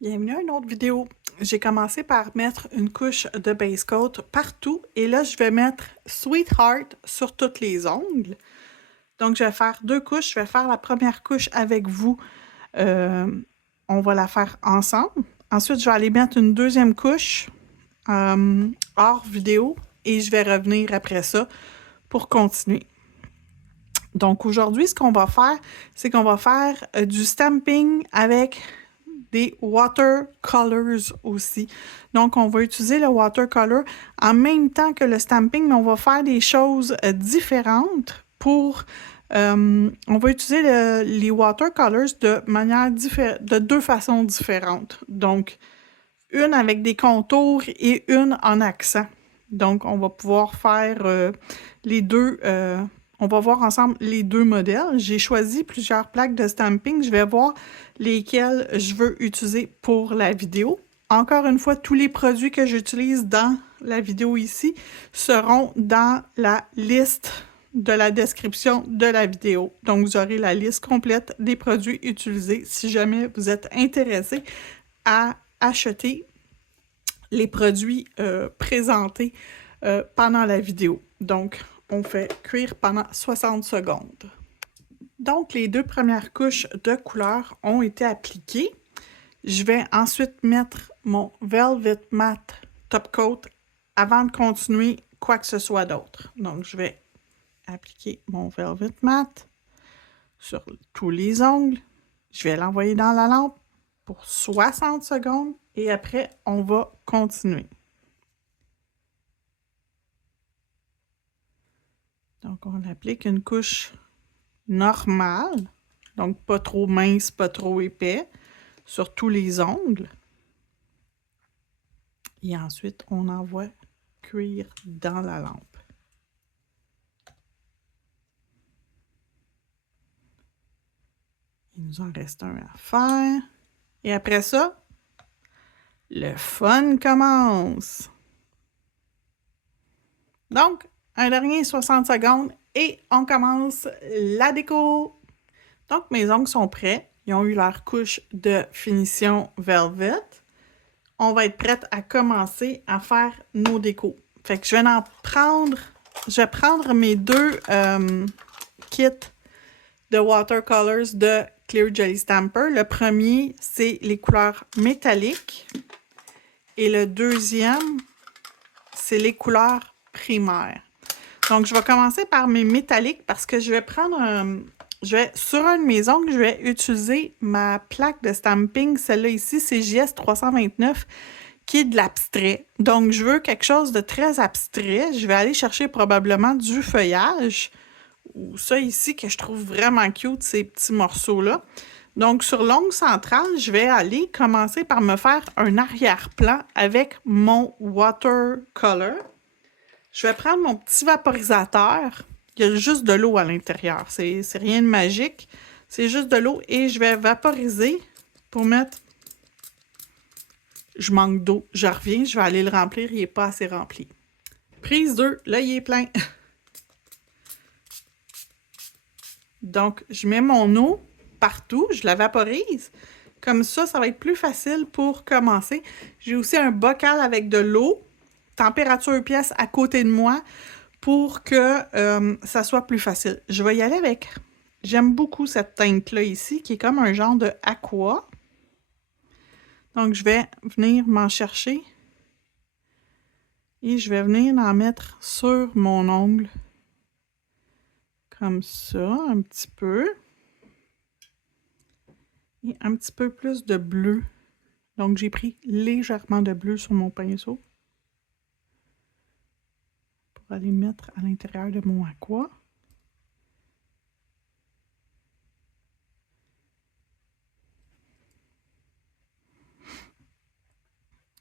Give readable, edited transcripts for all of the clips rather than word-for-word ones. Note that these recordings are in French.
Bienvenue à une autre vidéo. J'ai commencé par mettre une couche de base coat partout et là je vais mettre Sweetheart sur toutes les ongles. Donc je vais faire deux couches. Je vais faire la première couche avec vous. Euh, on va la faire ensemble. Ensuite je vais aller mettre une deuxième couche hors vidéo et je vais revenir après ça pour continuer. Donc aujourd'hui ce qu'on va faire, c'est qu'on va faire du stamping avec des watercolors aussi. Donc, on va utiliser le watercolor en même temps que le stamping, mais on va faire des choses différentes pour... on va utiliser les watercolors de deux façons différentes. Donc, une avec des contours et une en accent. Donc, on va pouvoir faire les deux... on va voir ensemble les deux modèles. J'ai choisi plusieurs plaques de stamping. Je vais voir lesquelles je veux utiliser pour la vidéo. Encore une fois, tous les produits que j'utilise dans la vidéo ici seront dans la liste de la description de la vidéo. Donc, vous aurez la liste complète des produits utilisés si jamais vous êtes intéressé à acheter les produits présentés pendant la vidéo. Donc, on fait cuire pendant 60 secondes. Donc, les deux premières couches de couleur ont été appliquées. Je vais ensuite mettre mon Velvet Matte Top Coat avant de continuer quoi que ce soit d'autre. Donc, je vais appliquer mon Velvet Matte sur tous les ongles. Je vais l'envoyer dans la lampe pour 60 secondes et après, on va continuer. Donc, on applique une couche normale, donc pas trop mince, pas trop épais, sur tous les ongles. Et ensuite, on envoie cuire dans la lampe. Il nous en reste un à faire. Et après ça, le fun commence. Donc, un dernier 60 secondes et on commence la déco. Donc, mes ongles sont prêts. Ils ont eu leur couche de finition Velvet. On va être prête à commencer à faire nos décos. Fait que je vais prendre mes deux kits de watercolors de Clear Jelly Stamper. Le premier, c'est les couleurs métalliques. Et le deuxième, c'est les couleurs primaires. Donc, je vais commencer par mes métalliques parce que je vais prendre sur un de mes ongles, je vais utiliser ma plaque de stamping. Celle-là ici, c'est JS 329, qui est de l'abstrait. Donc, je veux quelque chose de très abstrait. Je vais aller chercher probablement du feuillage. Ou ça ici, que je trouve vraiment cute, ces petits morceaux-là. Donc, sur l'ongle central, je vais aller commencer par me faire un arrière-plan avec mon watercolor. Je vais prendre mon petit vaporisateur. Il y a juste de l'eau à l'intérieur. C'est rien de magique. C'est juste de l'eau et je vais vaporiser pour mettre... Je manque d'eau. Je reviens, je vais aller le remplir. Il n'est pas assez rempli. Prise 2. Là, il est plein. Donc, je mets mon eau partout. Je la vaporise. Comme ça, ça va être plus facile pour commencer. J'ai aussi un bocal avec de l'eau. Température pièce à côté de moi pour que ça soit plus facile. Je vais y aller avec... J'aime beaucoup cette teinte-là ici, qui est comme un genre de aqua. Donc, je vais venir m'en chercher. Et je vais venir en mettre sur mon ongle. Comme ça, un petit peu. Et un petit peu plus de bleu. Donc, j'ai pris légèrement de bleu sur mon pinceau. Pour aller mettre à l'intérieur de mon aqua.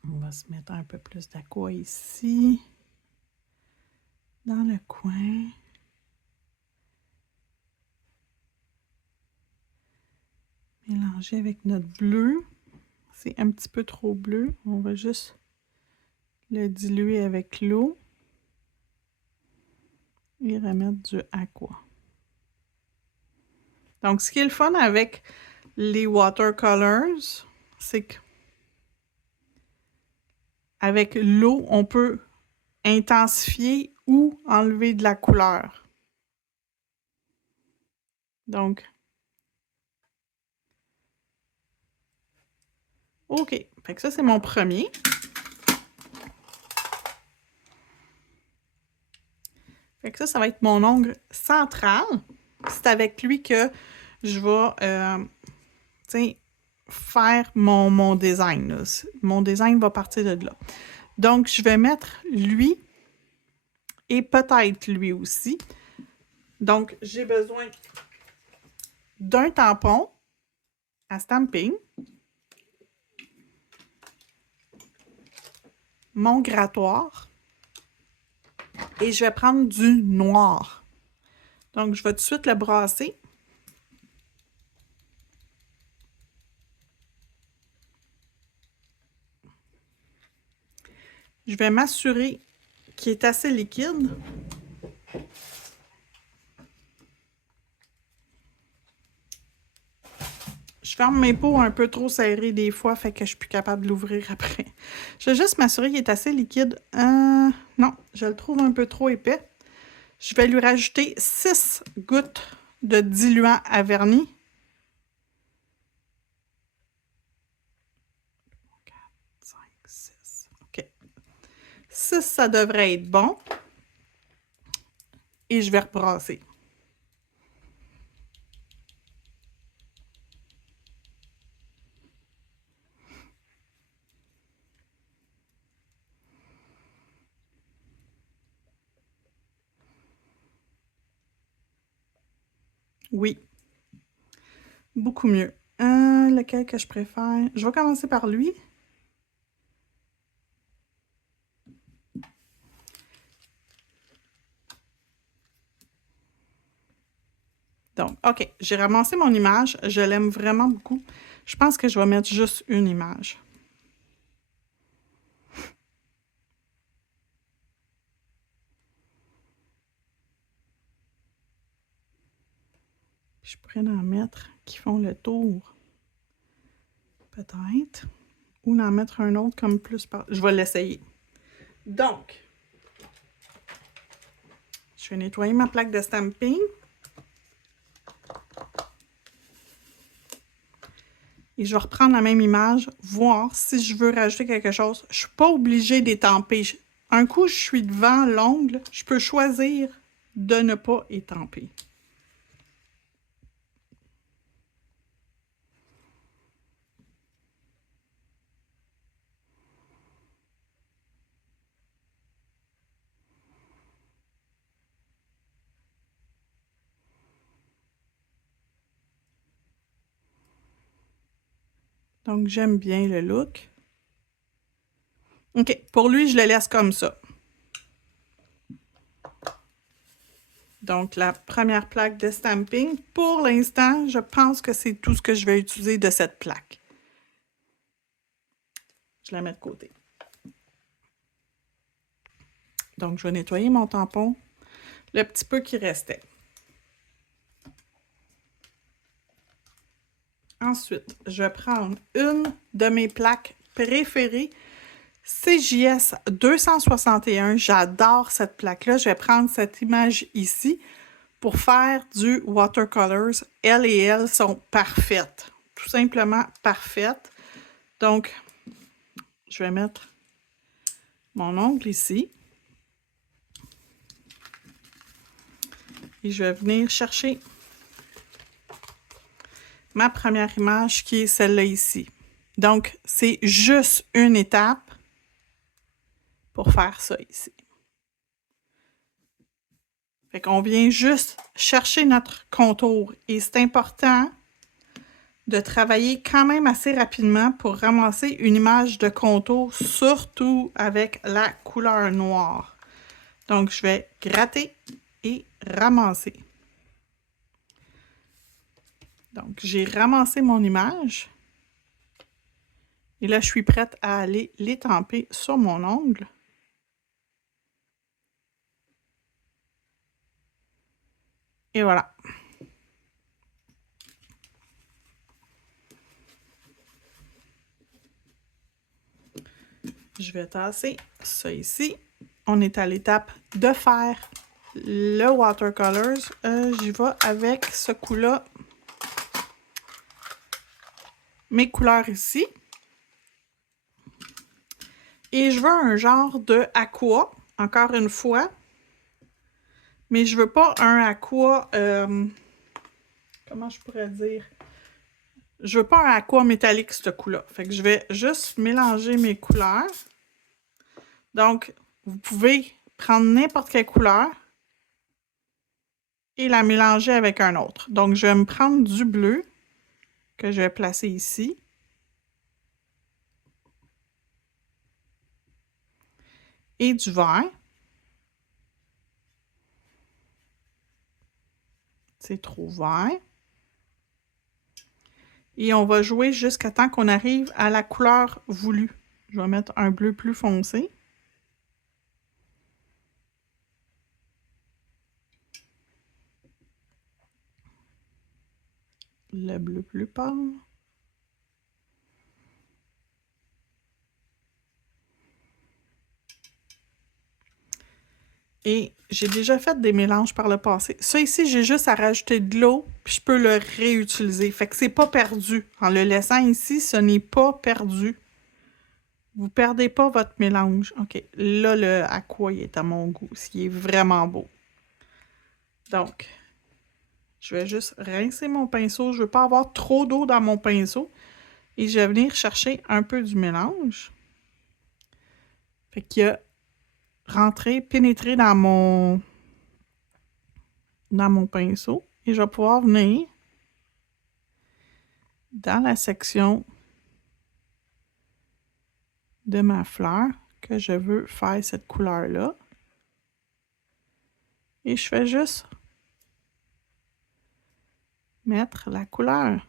On va se mettre un peu plus d'aqua ici. Dans le coin. Mélanger avec notre bleu. C'est un petit peu trop bleu. On va juste le diluer avec l'eau. Et remettre du aqua. Donc, ce qui est le fun avec les watercolors, c'est que avec l'eau, on peut intensifier ou enlever de la couleur. Donc, OK. Fait que ça, c'est mon premier. Fait que ça va être mon ongle central. C'est avec lui que je vais, faire mon design. Là. Mon design va partir de là. Donc, je vais mettre lui et peut-être lui aussi. Donc, j'ai besoin d'un tampon à stamping, mon grattoir et je vais prendre du noir. Donc, je vais tout de suite le brasser. Je vais m'assurer qu'il est assez liquide. Je ferme mes pots un peu trop serrés des fois, fait que je suis plus capable de l'ouvrir après. Je vais juste m'assurer qu'il est assez liquide. Non, je le trouve un peu trop épais. Je vais lui rajouter 6 gouttes de diluant à vernis. 4, 5, 6. OK. 6, ça devrait être bon. Et je vais rebrasser. Oui. Beaucoup mieux. Lequel que je préfère? Je vais commencer par lui. Donc, OK, j'ai ramassé mon image. Je l'aime vraiment beaucoup. Je pense que je vais mettre juste une image. Je pourrais en mettre qui font le tour. Peut-être. Ou en mettre un autre comme plus par... Je vais l'essayer. Donc, je vais nettoyer ma plaque de stamping. Et je vais reprendre la même image, voir si je veux rajouter quelque chose. Je ne suis pas obligée d'étamper. Un coup, je suis devant l'ongle, je peux choisir de ne pas étamper. Donc, j'aime bien le look. OK, pour lui, je le laisse comme ça. Donc, la première plaque de stamping, pour l'instant, je pense que c'est tout ce que je vais utiliser de cette plaque. Je la mets de côté. Donc, je vais nettoyer mon tampon, le petit peu qui restait. Ensuite, je vais prendre une de mes plaques préférées, CJS 261. J'adore cette plaque-là. Je vais prendre cette image ici pour faire du watercolors. Elle et elle sont parfaites. Tout simplement parfaites. Donc, je vais mettre mon ongle ici. Et je vais venir chercher ma première image qui est celle-là ici. Donc, c'est juste une étape pour faire ça ici. Fait qu'on vient juste chercher notre contour et c'est important de travailler quand même assez rapidement pour ramasser une image de contour, surtout avec la couleur noire. Donc, je vais gratter et ramasser. Donc, j'ai ramassé mon image. Et là, je suis prête à aller l'étamper sur mon ongle. Et voilà. Je vais tasser ça ici. On est à l'étape de faire le watercolors. J'y vais avec ce coup-là. Mes couleurs ici. Et je veux un genre de aqua, encore une fois. Mais je veux pas un aqua... comment je pourrais dire? Je veux pas un aqua métallique, ce coup-là. Fait que je vais juste mélanger mes couleurs. Donc, vous pouvez prendre n'importe quelle couleur et la mélanger avec un autre. Donc, je vais me prendre du bleu que je vais placer ici. Et du vert. C'est trop vert. Et on va jouer jusqu'à temps qu'on arrive à la couleur voulue. Je vais mettre un bleu plus foncé. Le bleu plus pâle. Et j'ai déjà fait des mélanges par le passé. Ça ici, j'ai juste à rajouter de l'eau, puis je peux le réutiliser. Fait que c'est pas perdu. En le laissant ici, ce n'est pas perdu. Vous perdez pas votre mélange. OK, là, le aqua, il est à mon goût. Il est vraiment beau. Donc, je vais juste rincer mon pinceau. Je veux pas avoir trop d'eau dans mon pinceau. Et je vais venir chercher un peu du mélange. Fait qu'il a rentré, pénétré dans mon pinceau. Et je vais pouvoir venir dans la section de ma fleur que je veux faire cette couleur-là. Et je fais juste mettre la couleur.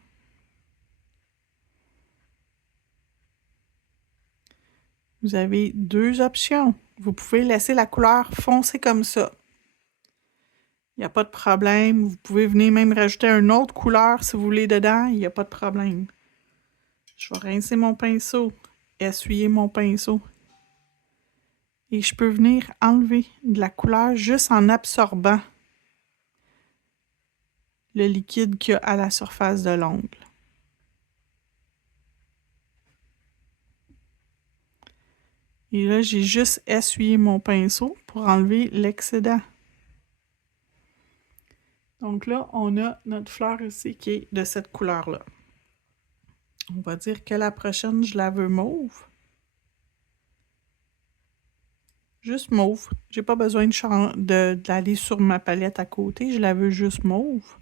Vous avez deux options. Vous pouvez laisser la couleur foncée comme ça. Il n'y a pas de problème. Vous pouvez venir même rajouter une autre couleur si vous voulez dedans. Il n'y a pas de problème. Je vais rincer mon pinceau, essuyer mon pinceau. Et je peux venir enlever de la couleur juste en absorbant le liquide qu'il y a à la surface de l'ongle. Et là, j'ai juste essuyé mon pinceau pour enlever l'excédent. Donc là, on a notre fleur ici qui est de cette couleur-là. On va dire que la prochaine, je la veux mauve. Juste mauve. J'ai pas besoin d'aller sur ma palette à côté. Je la veux juste mauve.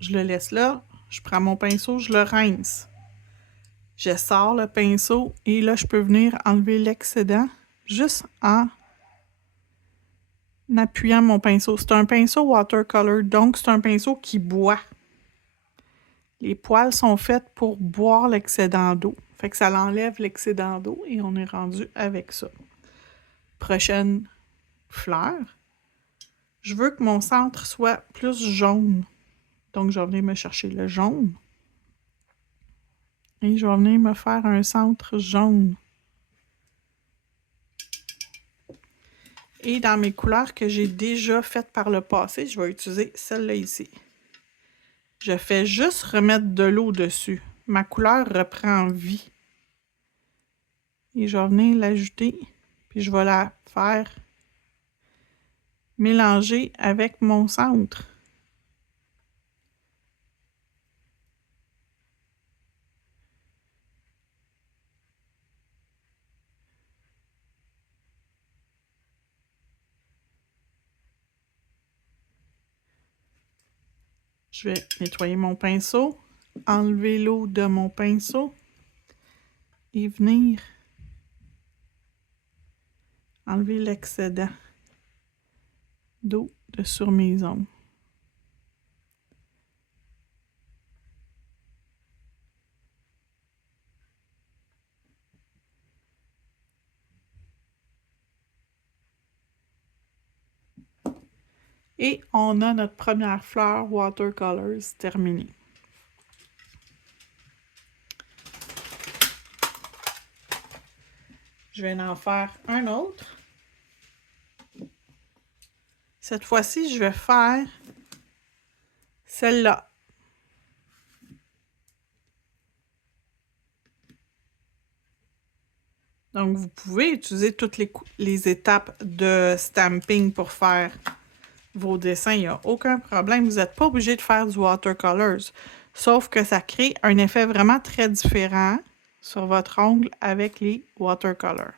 Je le laisse là. Je prends mon pinceau, je le rince. Je sors le pinceau et là, je peux venir enlever l'excédent juste en appuyant mon pinceau. C'est un pinceau watercolor, donc c'est un pinceau qui boit. Les poils sont faits pour boire l'excédent d'eau. Fait que ça l'enlève l'excédent d'eau et on est rendu avec ça. Prochaine fleur. Je veux que mon centre soit plus jaune. Donc, je vais venir me chercher le jaune. Et je vais venir me faire un centre jaune. Et dans mes couleurs que j'ai déjà faites par le passé, je vais utiliser celle-là ici. Je fais juste remettre de l'eau dessus. Ma couleur reprend vie. Et je vais venir l'ajouter, puis je vais la faire mélanger avec mon centre. Je vais nettoyer mon pinceau, enlever l'eau de mon pinceau et venir enlever l'excédent d'eau de sur mes ongles. Et on a notre première fleur Watercolors terminée. Je vais en faire un autre. Cette fois-ci, je vais faire celle-là. Donc, vous pouvez utiliser toutes les étapes de stamping pour faire vos dessins. Il n'y a aucun problème. Vous n'êtes pas obligé de faire du watercolors. Sauf que ça crée un effet vraiment très différent sur votre ongle avec les watercolors.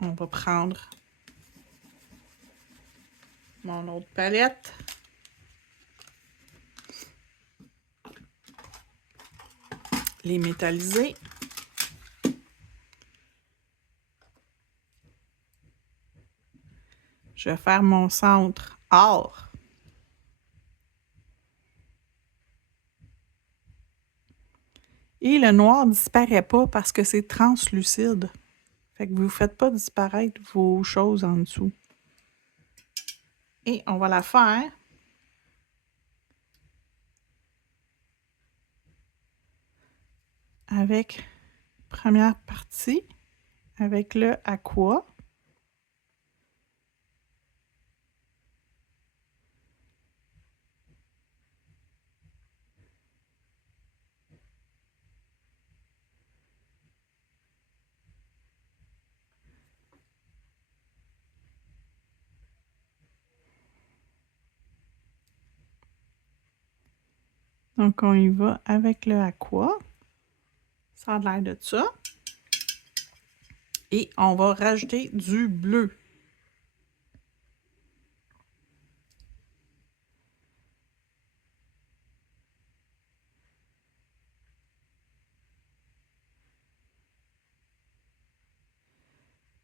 On va prendre mon autre palette. Les métalliser. Je vais faire mon centre or. Et le noir ne disparaît pas parce que c'est translucide. Fait que vous ne faites pas disparaître vos choses en dessous. Et on va la faire avec première partie, avec le aqua. Donc, on y va avec le aqua. Ça a l'air de ça. Et on va rajouter du bleu.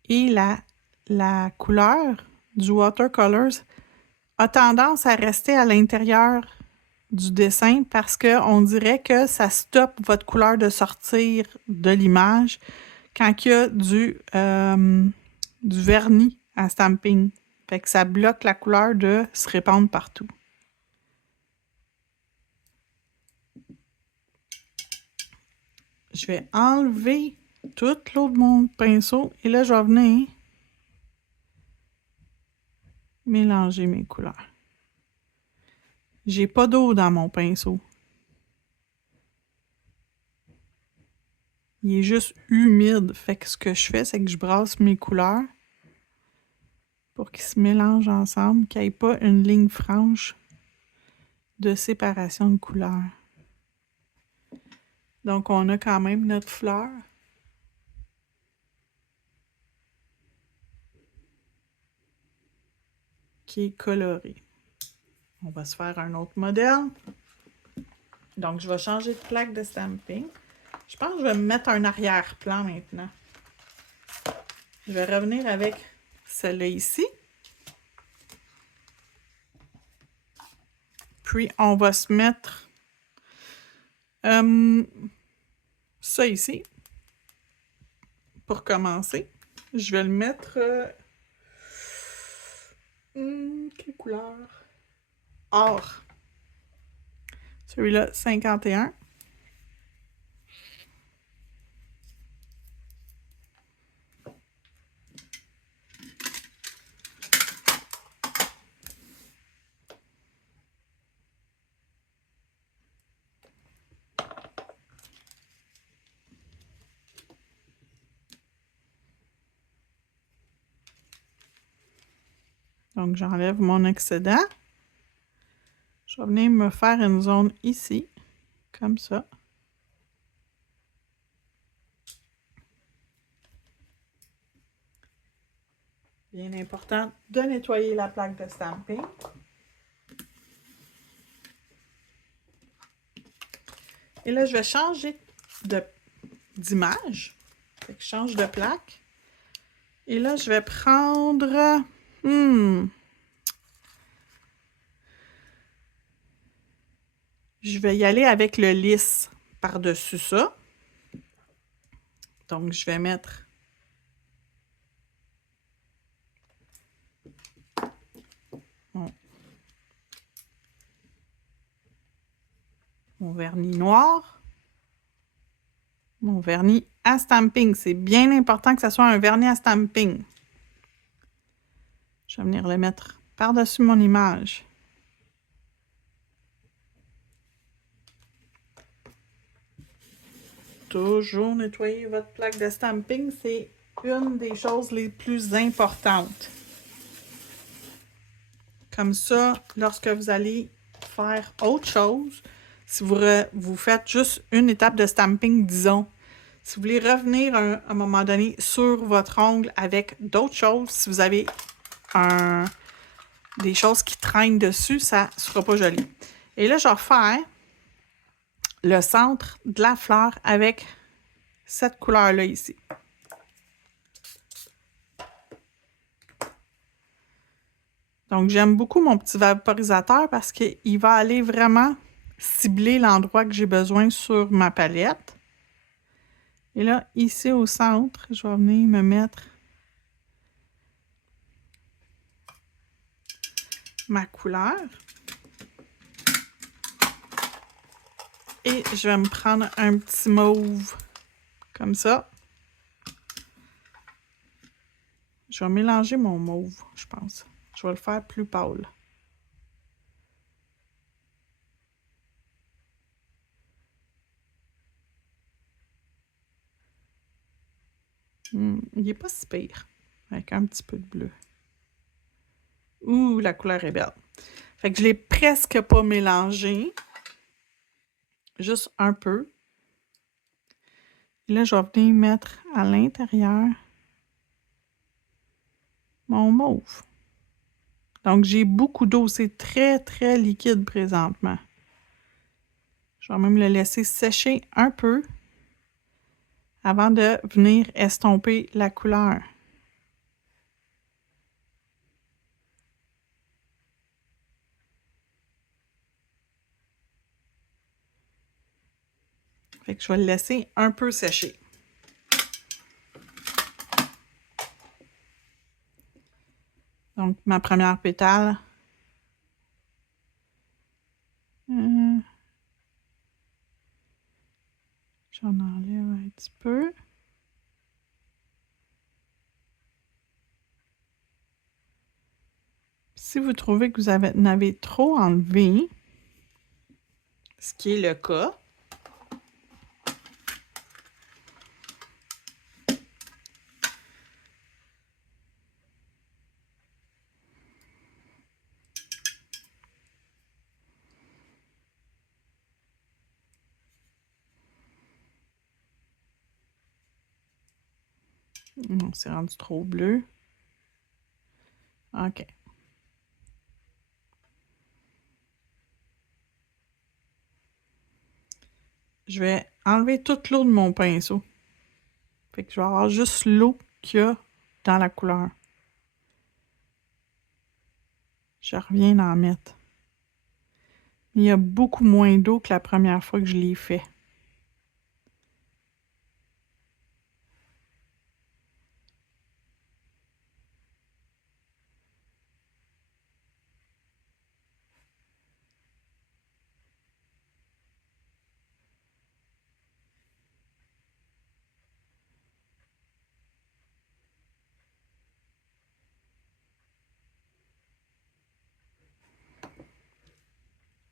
Et la couleur du watercolors a tendance à rester à l'intérieur du dessin parce qu'on dirait que ça stoppe votre couleur de sortir de l'image quand il y a du vernis à stamping. Fait que ça bloque la couleur de se répandre partout. Je vais enlever toute l'eau de mon pinceau et là, je vais venir mélanger mes couleurs. J'ai pas d'eau dans mon pinceau. Il est juste humide. Fait que ce que je fais, c'est que je brasse mes couleurs pour qu'ils se mélangent ensemble, qu'il n'y ait pas une ligne franche de séparation de couleurs. Donc, on a quand même notre fleur. Qui est colorée. On va se faire un autre modèle. Donc, je vais changer de plaque de stamping. Je pense que je vais me mettre un arrière-plan maintenant. Je vais revenir avec celle-là ici. Puis, on va se mettre ça ici. Pour commencer, je vais le mettre... quelle couleur? Or. Celui-là, 51. Donc, j'enlève mon excédent. Je vais venir me faire une zone ici, comme ça. Bien important de nettoyer la plaque de stamping. Et là, je vais changer d'image. Je change de plaque. Et là, je vais prendre... Je vais y aller avec le lisse par-dessus ça. Donc, je vais mettre mon vernis noir, mon vernis à stamping. C'est bien important que ce soit un vernis à stamping. Je vais venir le mettre par-dessus mon image. Toujours nettoyer votre plaque de stamping, c'est une des choses les plus importantes. Comme ça, lorsque vous allez faire autre chose, si vous faites juste une étape de stamping, disons, si vous voulez revenir à un moment donné sur votre ongle avec d'autres choses, si vous avez des choses qui traînent dessus, ça ne sera pas joli. Et là, je vais faire le centre de la fleur avec cette couleur-là ici. Donc, j'aime beaucoup mon petit vaporisateur parce qu'il va aller vraiment cibler l'endroit que j'ai besoin sur ma palette. Et là, ici au centre, je vais venir me mettre ma couleur. Et je vais me prendre un petit mauve comme ça. Je vais mélanger mon mauve, je pense. Je vais le faire plus pâle. Il n'est pas si pire, avec un petit peu de bleu. Ouh, la couleur est belle. Fait que je ne l'ai presque pas mélangé. Juste un peu. Et là, je vais venir mettre à l'intérieur mon mauve. Donc, j'ai beaucoup d'eau. C'est très, très liquide présentement. Je vais même le laisser sécher un peu avant de venir estomper la couleur. Fait que je vais le laisser un peu sécher. Donc, ma première pétale. J'en enlève un petit peu. Si vous trouvez que vous en avez trop enlevé, ce qui est le cas, non, c'est rendu trop bleu. OK. Je vais enlever toute l'eau de mon pinceau. Fait que je vais avoir juste l'eau qu'il y a dans la couleur. Je reviens d'en mettre. Il y a beaucoup moins d'eau que la première fois que je l'ai fait.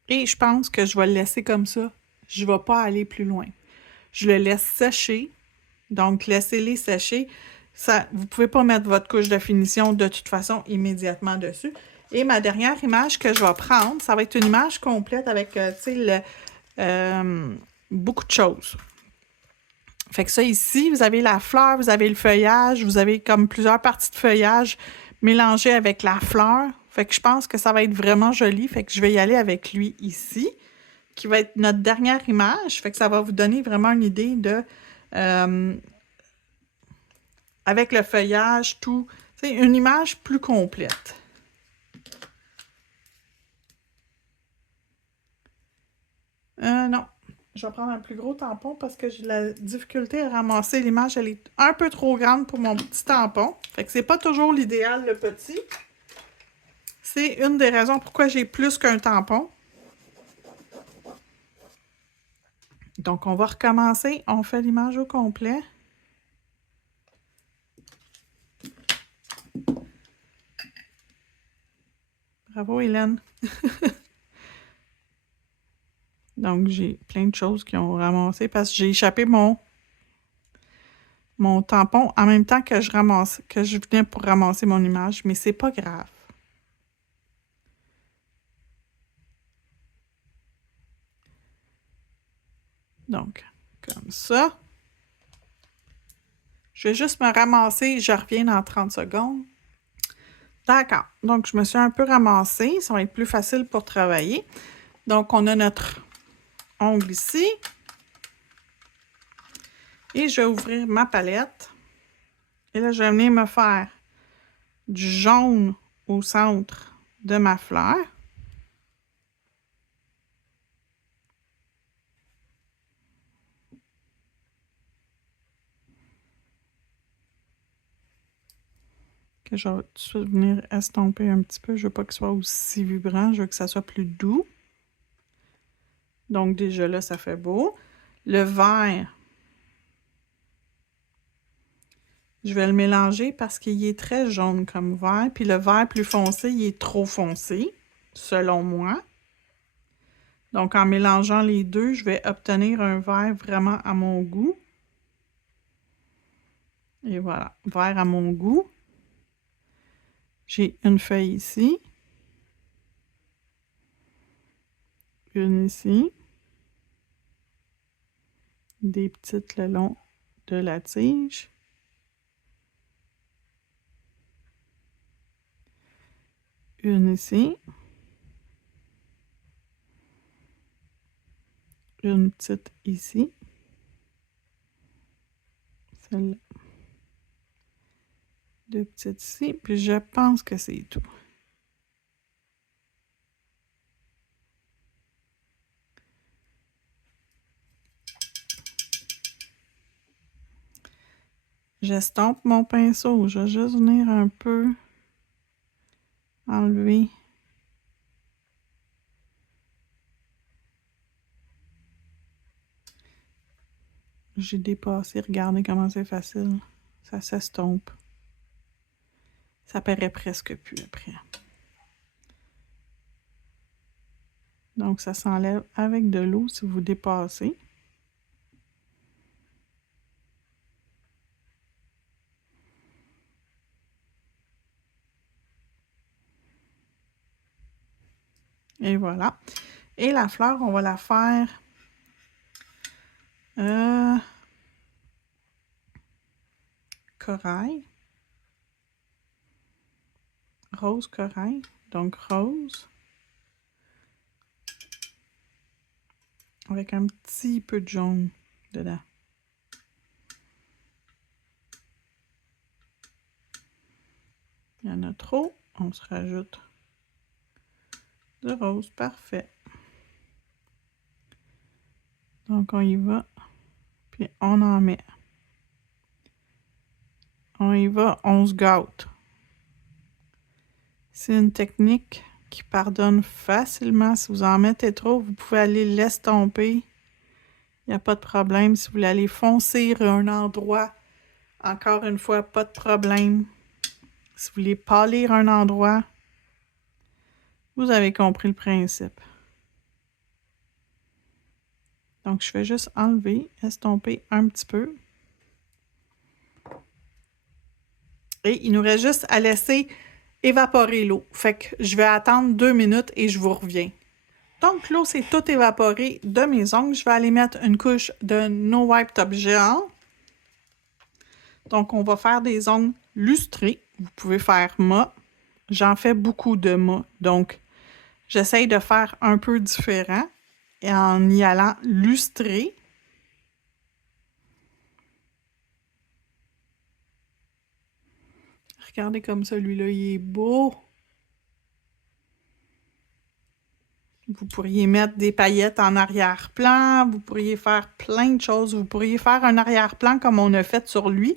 Et je pense que je vais le laisser comme ça. Je ne vais pas aller plus loin. Je le laisse sécher. Donc, laissez-les sécher. Ça, vous ne pouvez pas mettre votre couche de finition de toute façon immédiatement dessus. Et ma dernière image que je vais prendre, ça va être une image complète avec, beaucoup de choses. Fait que ça ici, vous avez la fleur, vous avez le feuillage, vous avez comme plusieurs parties de feuillage mélangées avec la fleur. Fait que je pense que ça va être vraiment joli. Fait que je vais y aller avec lui ici, qui va être notre dernière image. Fait que ça va vous donner vraiment une idée de... avec le feuillage, tout. C'est une image plus complète. Non. Je vais prendre un plus gros tampon parce que j'ai de la difficulté à ramasser l'image. Elle est un peu trop grande pour mon petit tampon. Fait que c'est pas toujours l'idéal, le petit. C'est une des raisons pourquoi j'ai plus qu'un tampon. Donc, on va recommencer. On fait l'image au complet. Bravo, Hélène. Donc, j'ai plein de choses qui ont ramassé parce que j'ai échappé mon tampon en même temps que je venais pour ramasser mon image, mais c'est pas grave. Donc, comme ça. Je vais juste me ramasser, je reviens dans 30 secondes. D'accord. Donc, je me suis un peu ramassée. Ça va être plus facile pour travailler. Donc, on a notre ongle ici. Et je vais ouvrir ma palette. Et là, je vais venir me faire du jaune au centre de ma fleur. Que je vais tout de suite venir estomper un petit peu. Je ne veux pas que ce soit aussi vibrant. Je veux que ça soit plus doux. Donc, déjà là, ça fait beau. Le vert, je vais le mélanger parce qu'il est très jaune comme vert. Puis le vert plus foncé, il est trop foncé, selon moi. Donc, en mélangeant les deux, je vais obtenir un vert vraiment à mon goût. Et voilà, vert à mon goût. J'ai une feuille ici. Une ici. Des petites le long de la tige. Une ici. Une petite ici. Celle-là. Deux petites ici. Puis je pense que c'est tout. J'estompe mon pinceau. Je vais juste venir un peu enlever. J'ai dépassé. Regardez comment c'est facile. Ça s'estompe. Ça paraît presque plus après. Donc, ça s'enlève avec de l'eau si vous dépassez. Et voilà. Et la fleur, on va la faire corail. Rose corail. Donc, rose. Avec un petit peu de jaune dedans. Il y en a trop. On se rajoute de rose. Parfait. Donc, on y va. Puis, on en met. On y va. On se gâte. C'est une technique qui pardonne facilement. Si vous en mettez trop, vous pouvez aller l'estomper. Il n'y a pas de problème. Si vous voulez aller foncer un endroit, encore une fois, pas de problème. Si vous voulez pâlir un endroit, vous avez compris le principe. Donc, je vais juste enlever, estomper un petit peu. Et il nous reste juste à laisser évaporer l'eau. Fait que je vais attendre 2 minutes et je vous reviens. Donc, l'eau s'est tout évaporée de mes ongles. Je vais aller mettre une couche de No Wipe Top Gel. Donc, on va faire des ongles lustrés. Vous pouvez faire mat. J'en fais beaucoup de mat. Donc, j'essaye de faire un peu différent et en y allant lustré. Regardez comme celui-là, il est beau. Vous pourriez mettre des paillettes en arrière-plan. Vous pourriez faire plein de choses. Vous pourriez faire un arrière-plan comme on a fait sur lui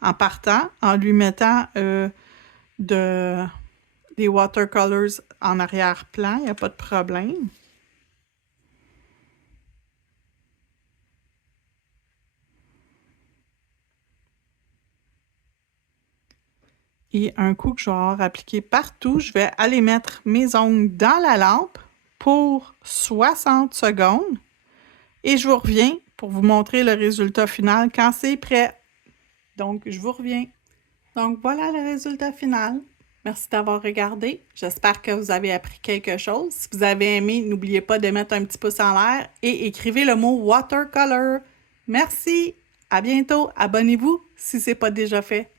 en partant, en lui mettant des watercolors en arrière-plan. Il n'y a pas de problème. Et un coup que je vais avoir appliqué partout, je vais aller mettre mes ongles dans la lampe pour 60 secondes. Et je vous reviens pour vous montrer le résultat final quand c'est prêt. Donc, je vous reviens. Donc, voilà le résultat final. Merci d'avoir regardé. J'espère que vous avez appris quelque chose. Si vous avez aimé, n'oubliez pas de mettre un petit pouce en l'air et écrivez le mot watercolor. Merci. À bientôt. Abonnez-vous si ce n'est pas déjà fait.